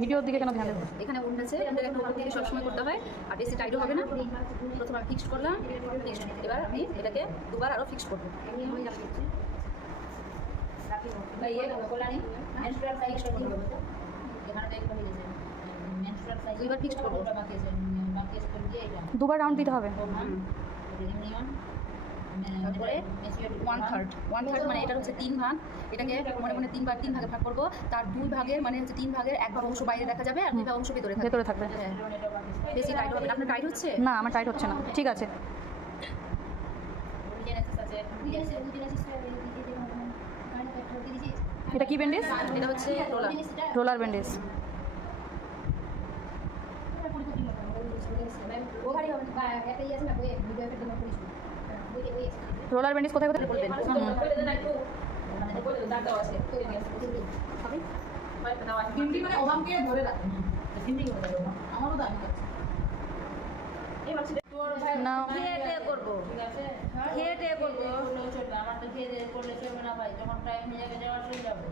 ভিডিওর দিকে কেন ধ্যান দেবো? এখানে উন্ড আছে, উন্ডের একটা উপর দিকে সবসময় করতে হয়, আর বেশি টাইটও হবে না। প্রথমে আমি ফিক্সড করলাম, ফিক্সড। এবার আমি এটাকে দুবার আরও ফিক্সড করবো। দুইবার ফিক্সড করবো। দুবার রাউন্ড দিতে হবে। তারপরে ওয়ান থার্ড মানে এটা হচ্ছে 3 ভাগ। এটাকে মনে মনে 3 ভাগে ভাগ করবো। তার 2 ভাগের মানে হচ্ছে 3 ভাগের 1 ভাগ অংশ বাইরে দেখা যাবে, আর 2 ভাগ অংশ ভেতরে থাকবে। হ্যাঁ, বেশি টাইট হবে না। আপনার টাইট হচ্ছে না, আমার টাইট হচ্ছে না। ঠিক আছে। এটা কি ব্যান্ডেজ? এটা হচ্ছে রোলার ব্যান্ডেজ। রোলার ব্যান্ডেজ কোথায় কোথায় বলবেন? না, খেয়ে করবো, খেয়ে করবো। আমার তো খেয়ে করলে চলবে না ভাই, যখন টাইম হয়ে যাবে যাওয়ার চলে যাবে।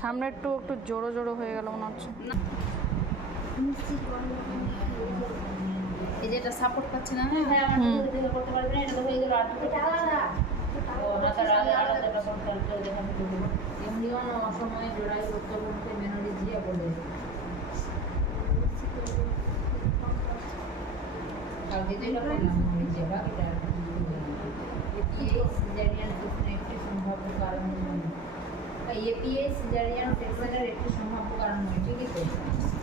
সামনে একটু জোরো জোরো হয়ে গেল মনে হচ্ছে। এই যে এটা সাপোর্ট পাচ্ছে না। হ্যাঁ, আমার তো দেখে করতে পারবে না, এটা তো হয়ে গেল আলাদা। ও মাথার আলাদা কন্ট্রোল করে দেখাতে দেবো। এমনিও অসময়ে জোড়াই উত্তরবঙ্গে মেনোরি দিয়ে বলে কালকে যেটা করলাম যে বাকিটা এপিএই সিজারিয়ান সেকশনের একটি সম্ভাব্য কারণ নয়। এপিএই সিজারিয়ান সেকশনের একটি সম্ভাব্য কারণ নয়, ঠিক আছে?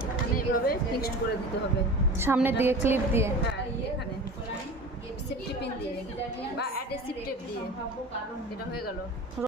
এখানে এইভাবে ফিক্সড করে দিতে হবে, সামনের দিকে ক্লিপ দিয়ে। হ্যাঁ এখানে সেফটি পিন দিয়ে বা অ্যাডহেসিভ টেপ দিয়ে। সম্ভাব্য কারণ এটা হয়ে গেল।